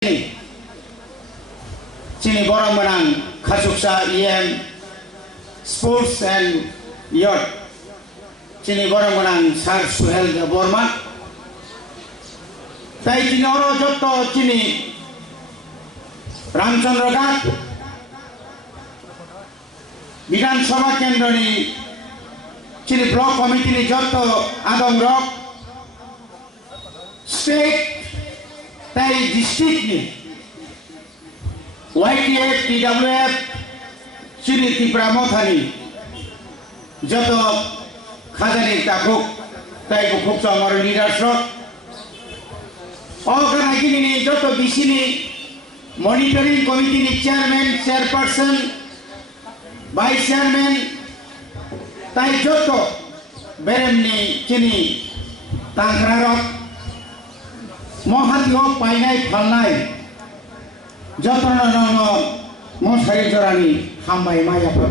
Sini borang menang khasuksa IM Sports and Yacht. Sini borang menang Sar Suhel Borma. Tai sini orang joto sini Ramchandra Ghat. Bidhan Sabha Kendra ni sini Block Committee ni joto Adong Rock. State tai district ni YTF TWF sini Tiprasa ni joto khajani takuk tai bukuk samar leadership organ ni joto BC ni monitoring committee ni chairman chairperson vice chairman tai joto berem ni sini Tangrarok Mohatio painai phalnai jotona nono mosari jorani hambai maya per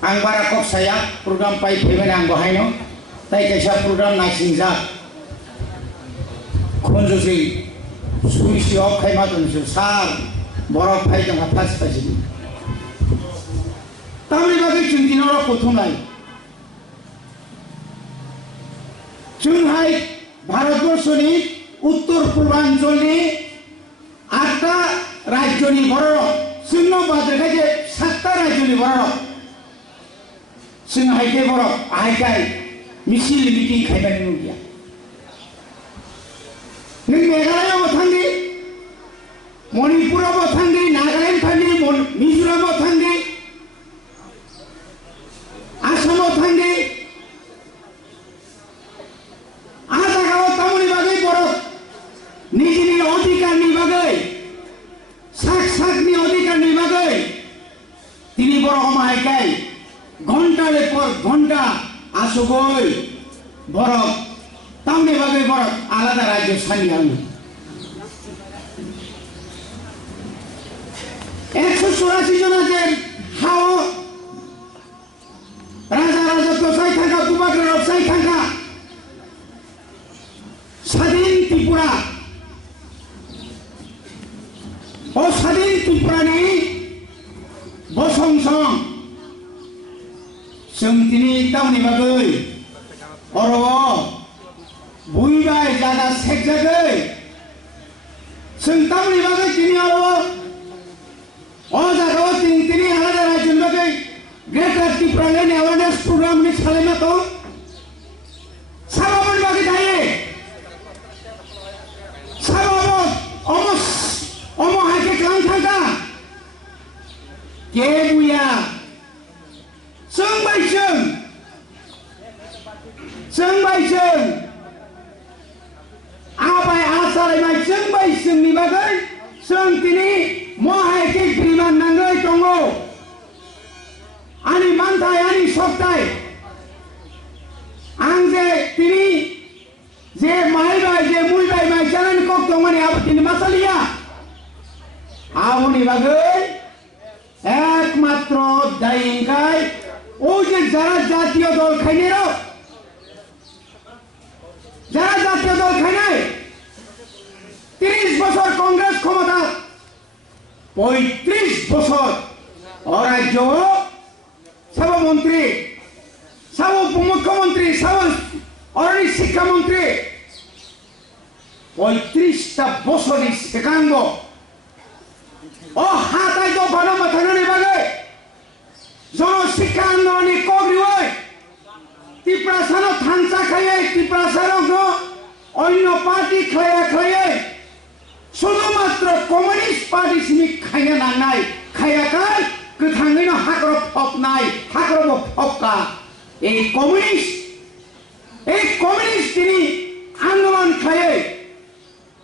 ang barakok saya program pai phemen ang bahaino tai kaisa program na singja khonjo si suisi ok khai ma ton sar borok phai jang phas phasi tamri bagi chuntinoro Thunglai Thunglai Bharatborshoni उत्तर पूर्वांचलनि 8टा राज्यनि बर'राव जोंनो बाद्रायखाय 7टा राज्यनि बर'राव जों हायके बर' आहायखाय missile meeting खायबानि नुगिया नों मेघालयाव थांदि मणिपुराव थांदि नागालेण्ड थांदि मिज'रामाव थांदि आसामाव थांदि निजिनि अधिकारनि बागै साकनि अधिकारनि बागै तिनि बर' समायखाय घन्टाले पर घन्टा आसगै बर' तामनि बागै बर' आलादा राज्य सानियानो 184 जना जे हाव राजा तसाय थांखा कुबाग्रा रबसाय थांखा स्वाधीन त्रिपुरा स्वाधीन त्रिपुरानि बसंसं जों दिनै टाउननि बागै अर' बुंबाय जादा सेकजागै जों टाउननि बागै दिनै अर' जागायाव दिनै आलादा राज्यनि बागै ग्रेटार त्रिपुरा लेण्ड एवारनेस प्रग्रामनि खालामना दं साबाबोनि बागै दायो साबाबो हायके खालाम थांगा के बुया जों बायजों आबाय आसारायनाय जों बायजोंनि बागै जों दिनै महायके बिमान नाङै दङ आंनि मानथाय आंनि सप्ताय आं जे दिनै जे मायबाय जे मुयबाय मायजानानै कक दंमानि आबादनि मासालिया आवनि बागै एकमात्र दायिंखाय ओ जे जारा जातीय दल खायनेरो जारा जातीय दल खायनाय 30 বছর কংগ্রেস ক্ষমতা 35 বছর অরাজ্য সভামন্ত্রী সব উপমুখ্যমন্ত্রী সব অরণি শিক্ষামন্ত্রী 35টা বছরই সেকাঙ্গ ও হাতাই তো ভালো মাথানি বাগে জনশিক্ষা আন্দোলনী কগ্রিওই তিপ্রাসানো থানসা খাইয়ে তিপ্রাসানো অন্য পার্টি খাইয়ে শুধুমাত্র কমিউনিস্ট পার্টি সিমি খাইয়ে নাंनाय খাইয়াকাय गोथाङैनो हाग्राव फबनाय हाग्राव फबका এই কমিউনিস্ট তিনি আন্দোলন খাইয়ে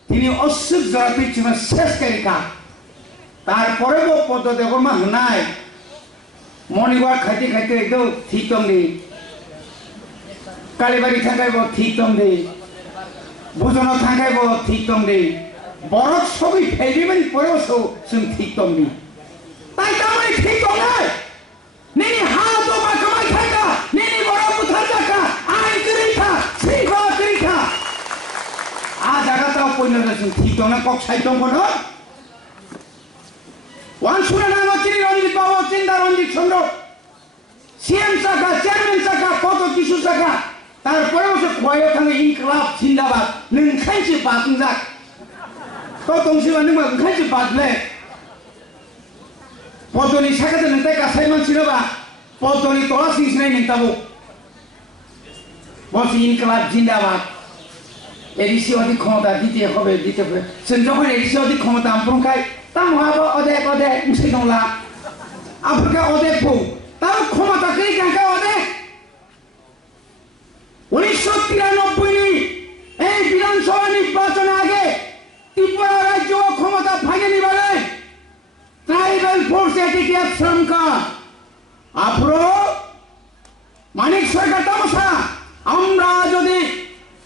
তিনি অসুখ জড়াতে ছিল শেষ কারিকা তারপরেও পদ্মদেবর্মা হনায় মণিবার খাইতে খাইতে একদম ঠিক দংদি কালীবাড়ি থাকাইব ঠিক দংদি ভোজনাव থাকাইব ঠিক দংদি বরক সবই ফেরিবেন পরেও जों ঠিক দংদি তাই তামাই ঠিক দংলাই নেনি হাত বা কামাই থাকা নেনি বড় বুথার জাকা আই করিখা শ্রীবা করিখা আ জায়গাটাও পয়না जों ठीक दं ना कक साइड दं कोन वान सुना नाम चिनि रंजित बाबू चिंता रंजित चंद्र सीएम साका चेयरमैन साका कत किसु साका तारपरेও সে কয়ও थाङो इनकलाब जिंदाबाद नोंखायसो बादुंजाक तो दंसिबा नों ओंखायसो बादले पदनि साखाতে नोंथाय गासाय मानसिनोबा पदनि तला सिंसिनाय नोंताबो বলছি ইনকলাব জিন্দাবাদ এডিসি অধিক ক্ষমতা দিতে হবে जों যখন এডিসি অধিক ক্ষমতা আমপ্রংখাই তামহাবো অদেক অদেক মুসি দংলা আফ্রিকা অদেক বউ তাও ক্ষমতা কই কাকা অদেক 1993 এই বিধানসভা নির্বাচন আগে ত্রিপুরা রাজ্য ক্ষমতা ভাঙে নিবালে ট্রাইবাল ফোর্স এটিকেট শ্রমকা আফ্রো মানিক সরকার তামসা আমরা যদি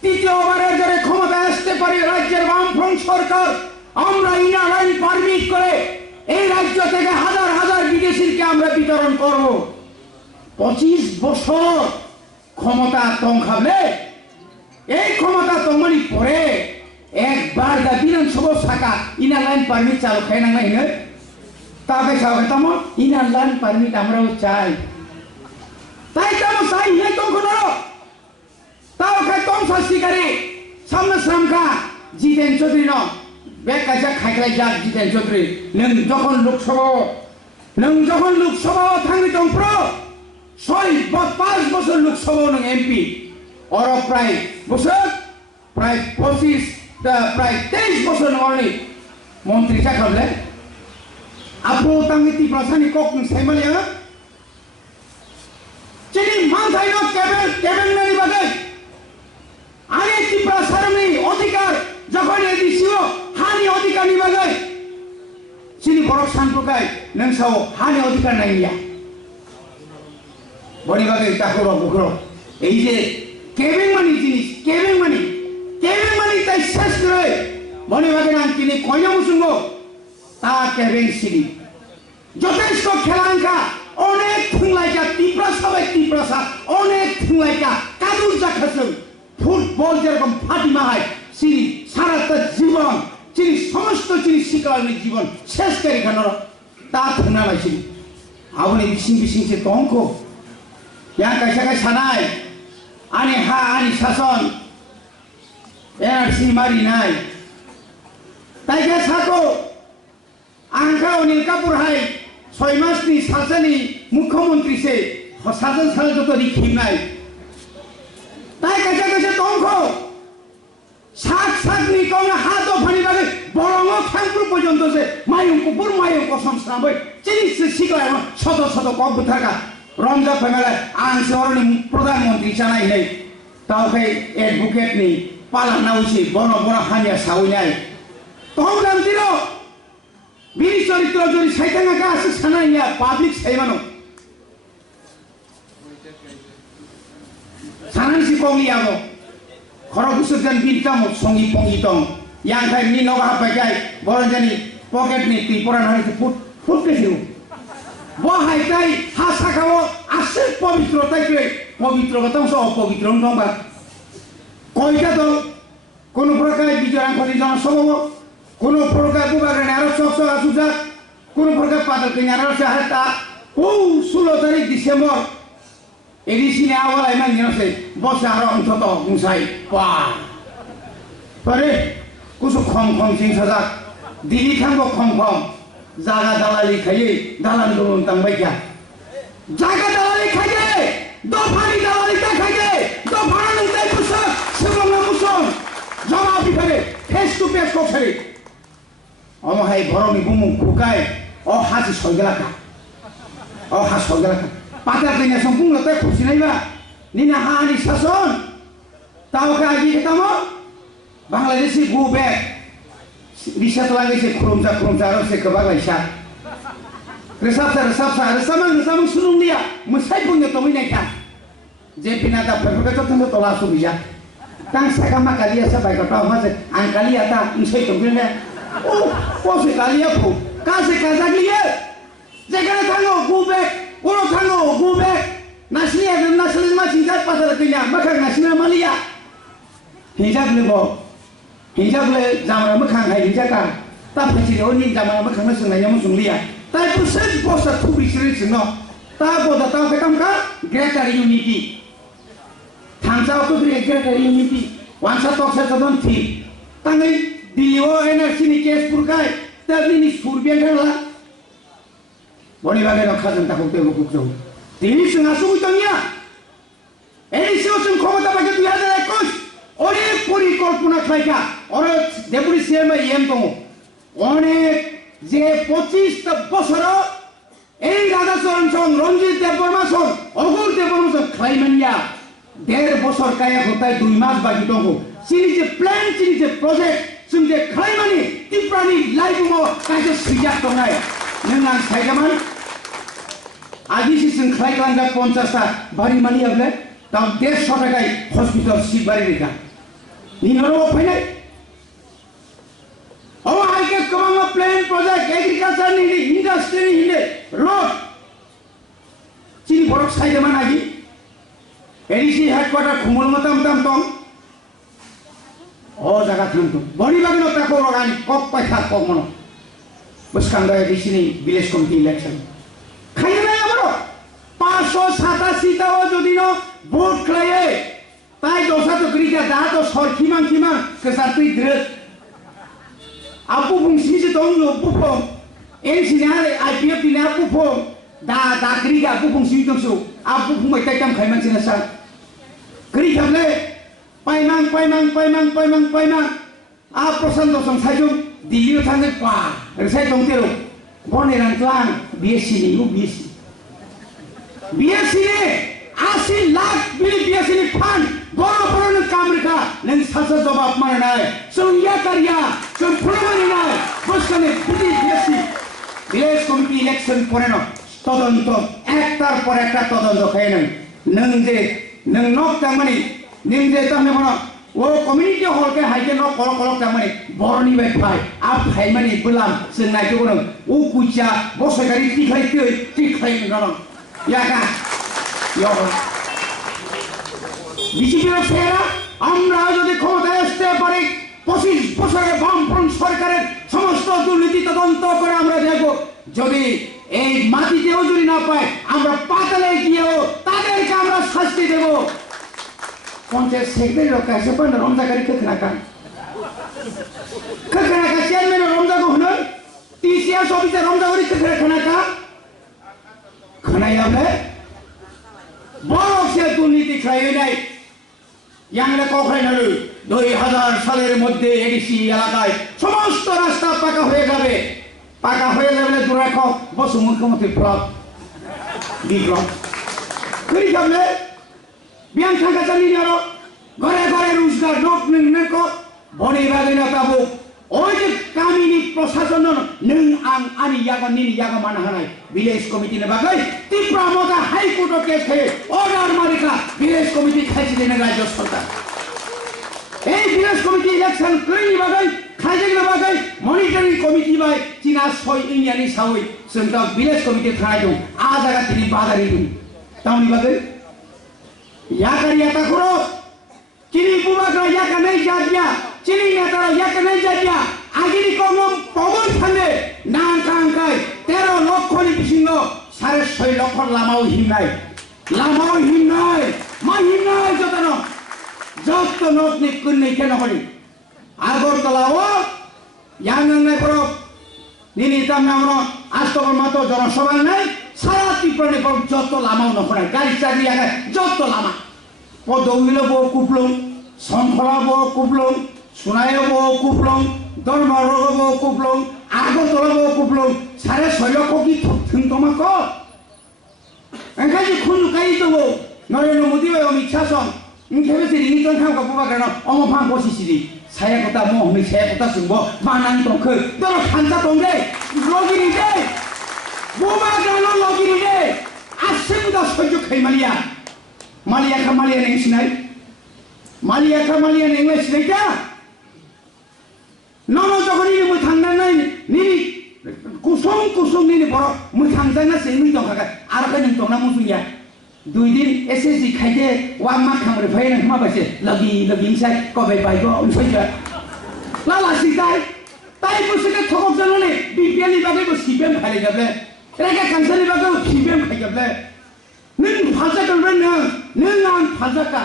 তৃতীয়বারের জন্য ক্ষমতা আসতে পারি রাজ্যের বামফ্রন্ট সরকার আমরা ইনার লাইন পারমিট করে এই রাজ্য থেকে হাজার হাজার বিদেশিকে আমরা বিতরণ করব 25 বছর ক্ষমতা তংখাবে এই ক্ষমতা তংমানি পরে একবার দা বিধানসভা শাখা ইনার লাইন পারমিট চালু খাই নাংলাই হে তাবে সাবে তম ইনার লাইন পারমিট আমরাও চাই তাই তম চাই হে তংখনো তাও খাই তম শাস্তিকারী সামনে সামকা জিতেন চৌধুরী ন বেকাজা খাইলাই যাক জিতেন চৌধুরী নং যখন লোকসভা থাঙ্গি দংপ্র 5 বছর লোকসভা নং এমপি অর প্রায় বছর প্রায় 23 বছর নরনি মন্ত্রী জাখাবলে আপু তাঙ্গি ত্রিপ্রাসানি কক সাইমালে চিনি মানথাই ন কেবেন বাগে আরে ত্রিপ্রাসারনি অধিকার যখন এদিছিও হানি অধিকার নিবাগে চিনি বড় শান্তকাই নংসাও হানি অধিকার নাইয়া বড়ি বাগে তাকরো বুকরো এই যে কেবেন মানি জিনিস কেবেন মানি তাই শেষ করে বড়ি বাগে নাম তিনি কয়না মুসুঙ্গ তা কেবেন সিরি যথেষ্ট খেলাঙ্কা অনেক থুংলাইকা ত্রিপ্রাসা বাই ত্রিপ্রাসা অনেক থুংলাইকা কাদুর জাখাসং ফুটবল যেরকম ফাটিমা হয় চিনি সারাটা জীবন চিনি সমস্ত চিনি শিকারণের জীবন শেষ করে খানোর তা থুংনা লাইছিনি আবনি বিসিং তংখ ইয়া কাইসাকাই সানাই আনি হা আনি শাসন এনআরসি মারি নাই তাইকে সাকো আংখা অনিল কাপুর হাই 6 মাসনি শাসনি মুখ্যমন্ত্রী সে শাসন সালে যত রিখিম নাই তাই কাইসা তংখ সাত নি কংনা হাত ফানি বাগে বরং থাংপুর পর্যন্ত যে মায়ুং কুপুর মায়ুং কসম সামবই চিনি শিখলায় শত কব থাকা রমজা ফেমেলে আং শহরনি প্রধানমন্ত্রী জানাই নাই তাও খাই এডভোকেট নি পালা নাউছি বন হানিয়া সাউই নাই তংলাম দিল বিনি চরিত্র যদি সাইতাঙ্গা গাছ সানাই নিয়া পাবলিক সাইমানো সানাইছি কংলিয়াবো খরগুসুরজান বিনতাম সঙ্গী পঙ্গিতম ইয়াংখাই নি নগা হাপাইকাই বরঞ্জানি পকেট নি ত্রিপুরান হইতে ফুটকেছিল বহাই তাই হাসা খাবো আসে পবিত্র তাইকে পবিত্র কথাংশ অপবিত্র নবা কয়টা তো কোন প্রকার বিজয়াঙ্কনি জনসভব কোন প্রকার বুবাগানে আরো চকচক আসুজাক কোন প্রকার পাতাল কিনে আরো চাহাতা 16 তারিখ ডিসেম্বর এডিসিনে আওয়ালাই মানছে বসে আরো অন্তত মুসাই পা পরে কুসু খম সিং সাজাক দিদি থাকবো খম জাগা দালালি খাইয়ে দালান দলন তাংবাইকা জাগা দালালি খাইয়ে দফানি দালালি তা খাইয়ে দফানি তাই মুসক সেবঙ্গা মুসক জমা বিফারে ফেস টু ফেস কোফারে অমহাই ভরমি বুমু খুকাই ও হাসি সগেলাকা পাতা কিনে সম্পূর্ণ তাই খুশি নাইবা নিনা হানি শাসন তাও কাজি কেতামো বাংলাদেশি গো ব্যাক রিসাত লাগেছে খুরুমজা আরো সে Kebang Lai Sedi resapsa sunung dia mesai punya tomi naika je pinata perfecto tanto tola subija tang sakama kalia sa bai kata mas angkalia ta nsoi tombene pose kalia pu kase kazaglia jegana tango go back oro tango go back nasionalisme cinta pasal kenya maka nasional malia hijab lebo हिंजाबले Jamra मोखां हाय हिंजाका ता Fascino नि जामरा मोखां सोंनाय मोसुं लिया ताय पुसे बसा थुबिसरि सिनो ता बोदा ता बेकामका ग्रेटर यूनिटी थांसाव को ग्रेटर यूनिटी वांसा तोक्सा तदन थी तांगै दिलिओ एनआरसी नि केस पुरकाय ताबिनि सुरबियान थांला बनि बागे न खाजन ताखौ तेबो कुकजौ दिनि जोंहा सुबुतनिया एनिसिओ जों क्षमता बागे 2021 अनेक परिकल्पना खालायगा आरो डेपुटी सीएम एम दङ अनेक जे 25 बছराव এই রাধাচরণ সং রঞ্জিত দেববর্মা সং অগুর দেববর্মা সং খালাইমানিয়া 1.5 বছর কায়া হতায় 2 মাস বাকি দङ সিনি যে প্ল্যান সিনি যে প্রজেক্ট जों जे खालायमानि तिप्रानि लाइफुङो कायसे सिजाक दंनाय नों आं सायगामान आदिसि जों खालायग्लांगा 50 ता बारिमानि आबले दाम 150 टाकाय हस्पिटाल सिट बारि रेखा निनरो फैनाय ओ आइके कबांगा प्लान प्रोजेक्ट एग्रीकल्चर नि इंडस्ट्री नि रोड चिनि बरक सायगामान आगि एडिसि हेडक्वार्टर खुमल मताम ताम तम ओ जागा थांतो बनि बागे न ताको रगानि कक पाइखा कक मनो बसखांगा एडिसि नि विलेज कमिटी इलेक्शन खायनाय आमरो 587 ताओ जदि न भोट खालाये ताई दसा तो ग्रिगा दा तो सरखिमान खिमान केसारति द्रेस आबु बुंसि जे दं लो बुफो एनसिना आईपीएफ दिना बुफो दा ग्रिगा आबु बुंसि दंसो आबु बुंबाय ताइताम खायमानसिना सा ग्रिगाले पाइमां आ प्रशांत संसायजों दिल्ली थांगे पा रसाय दंतेरो बने रांतलां बीएससी नि बीएससी ने 80 लाख बिल बीएससी नि फान्ड बर'फोरनो कामरेखा नों सासा जवाब मारनाय जोंया कारिया जों फरायनाय बसखाने बिदि बीएससी विलेज कमिटी इलेक्शन परेनो तदন্ত एकटार पर एकटा तदন্ত खाय नों जे नों नक तामानि नों जे तामने बनो वो कम्युनिटी हॉल के हाइके न कल कल तामानि बरनि बाय फाय आ फायमानि बोलाम जों नायखौ बनो ओ कुचा बसगारि तिखाय नन याका यो বিজেপির ছেলেরা আমরা যদি ক্ষমতায় আসতে পারি 25 বছরের বামফ্রন্ট সরকারের সমস্ত দুর্নীতি তদন্ত করে আমরা দেখব যদি এই মাটিতেও যদি না পায় আমরা পাতালে গিয়েও তাদেরকে আমরা শাস্তি দেব পঞ্চায়েত সেক্রেটারির কাছে পান রমজাকারী খখনাকা চেয়ারম্যান রমজাগো হন টিসিএস অফিসে রমজাগরি খখনাকা খনাইয়াবে বড় সে দুর্নীতি খাইনাই यांगले कखरायनालु 2000 সালের মধ্যে এডিসি এলাকায় সমস্ত রাস্তা পাকা হয়ে যাবে দুরাখ বসু মুখ্যমন্ত্রী প্রাপ বিপ্লব করি যাবে বিয়ান থাকা জানি আরো ঘরে ঘরে রোজগার নক নেক বনি বাগিনা তাবো ওই যে কামিনী প্রশাসন নং আং আনি ইয়াগা নিনি ইয়াগা মানা হানাই ভিলেজ কমিটি নে বাগাই ত্রিপুরা মতা হাইকোর্ট কেস হে অর্ডার মারিকা ভিলেজ কমিটি খাইছে দেন রাজ্য সরকার এই ভিলেজ কমিটি ইলেকশন করি বাগাই খাইছে না বাগাই মনিটরিং কমিটি বাই চিনা 6 ইন্ডিয়ানি সাউই সন্তা ভিলেজ কমিটি খাই দং আ জায়গা তিনি বাগারি দং তাওনি বাগাই ইয়াকারিয়া তা করো চিনি বুবাগা ইয়াকা নাই জাদিয়া চিনি নেতারা ইয়াকা নাই জাদিয়া আগিরি কমম পবন থানে নাংকাংকাই 13 লক্ষনি বিসিঙ্গ 6.5 লক্ষ লামাও হিমনাই মা হিমনাই যত নতনি কুন্নি কেন হলি আগরতলাও ইয়াংনাই পর নিনি তামনামনো আস্তবর মাতো জনসভা নাই সারা ত্রিপুরানি পর যত লামাও নখনাই গাড়ি চাকরি আগে যত লামা পদৌইলো বো কুপলং সংখলা বো কুপলং সুনাইও বো কুপলং দরবারো বো কুপলং আগরতলা বো কুপলং 6.5 লক্ষ কি থুনতমাক এখানে খুন কাই দবো নরেন্দ্র মোদি ও অমিত শাহ সং ইনকেবেসি নিতন খাম কা বুবাগানো অমফাং বসিসিদি সায়া কথা মহমি সায়া কথা সুংবো মানাং তংখৈ দর খানতা তংদে লগিরি দে বুবাগানো লগিরি দे আছেবুদা সহ্য খাইমালিয়া মালিয়া খা মালিয়া নেং সিনাই মালিয়া খা মালিয়া নেং সিনাই কা নন জগনি মু থাংনা নাই নিনি কুসুম নিনি বড় মু থাংজানা সে নুই দংখা আর কা নিং তংনা মুসুইয়া 2 दिन एसएससी खाइते वा मा खामरे फाइन मा बासे लगी साइ कबे बाइको उनसैजा लालासि जाय ताई बोसोके थकब जानानै बिपिएलनि बागैबो सिपिएम खालि जाबले रेगा कान्सारनि बागैबो सिपिएम खालि जाबले नों फाजा करबे नों आं फाजाका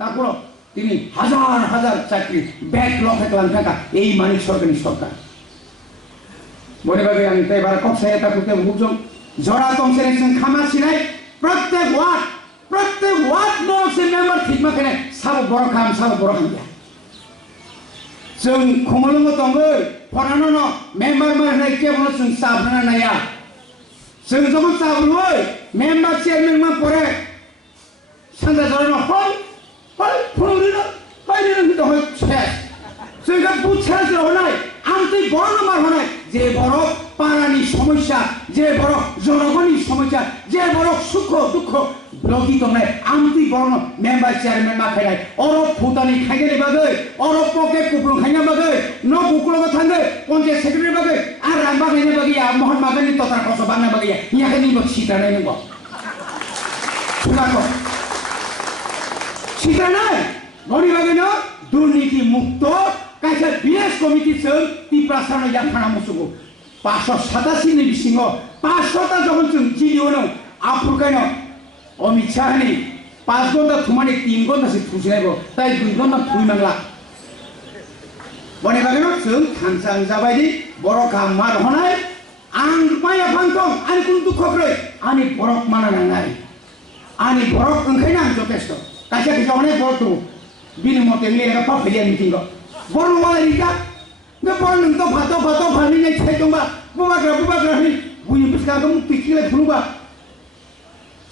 ताको তিনি হাজার হাজার চাকরি ব্যাকলগ একলান টাকা এই মানিক সরকারি সরকার মনে ভাবে আমি তাই বার কক্সা এটা করতে বুঝম জরা তংসের जों খামাছিনাই প্রত্যেক ওয়ার্ড নসে মেম্বার ঠিক মাখানে সাব বড় খাম जों खमलंग दंगै फरानो न मेम्बार मारनाय केवल जों साबना नाया जों जब साबुय मेम्बार चेयरमैन मा परे सानजा जरनो हल फुलुरिनो बायदिनो दहय छेस जोंगा बुछा जरनाय आमति बड़ मारनाय जे बड़ पारानि समस्या जे बड़ जनगणनि समस्या जे बड़ सुख दुख ब्लगी दंनाय आमति बड़ मेम्बार चेयरमैन मा खायनाय अर फुटानि खायनाय बागै अर पके कुब्रं खायनाय बागै न बुकुलग थांगै पंचायत सेक्रेटारि बागै आ रांबा खायनाय बागै आ महन मागनि तथा खस बांना बागै याखनि बखिदानाय नंगौ सुनाको सिगानाय गनि बागैनो दुर्नीति मुक्त कायसा बिएस कमिटि जों तिप्रासानो याखाना मुसुगो 587 नि बिसिङाव 500 ता जगन जों जिलियोनो आफुरकायनो अमित शाहनि 5 घन्टा थुमानि 3 घन्टासो थुसिनायबो ताय 2 घन्टा थुइनांला गनि बागैनो जों थानसां जाबायदि बर' गामार हनाय आं माया फांथं आनि कुन दुखख्रै आनि बरक माना नांनाय आनि बरक ओंखायनो आं जथेष्ट कायसा अनेक बर दङ बिनि मते लेगा पाफेलिया मिटिंग बर वालारिका बे बर नों तो फातो फालिनाय थाय दंबा बुबाग्रा नि बुनि बिस्काखौ पिकिलाय फुनुबा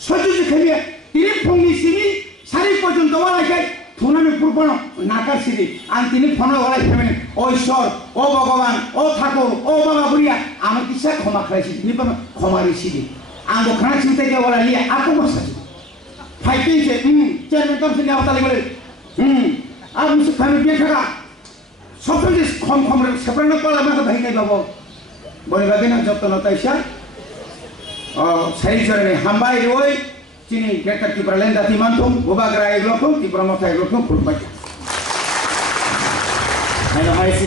सजुजु खायमे तिनि फुंनि सिनि 4 पर्यन्त वालायखाय थुनानै पुरपनो नाकारसिदि आं तिनि फनो वालाय फेमेने ओ ईश्वर ओ भगवान ओ ठाकुर ओ बाबा बुरिया आम किसा क्षमा खायसि तिनि पनो क्षमारि सिदि आं गखना चिन्ता के वालालिया आको बसासि फाइटिंग से चेयरमैन तम से आवता लगले अब मुझे खाने बेखरा सब से खम रे सेपरेट पला मा भाई नै बाबू बय बागेना जतन ताइसा सही जरने हामबाय रोय चिनि ग्रेटर तिब्रालेन दाति मानथुम गोबाग्रा एग्लखौ तिब्रामथा एग्लखौ खुलबाय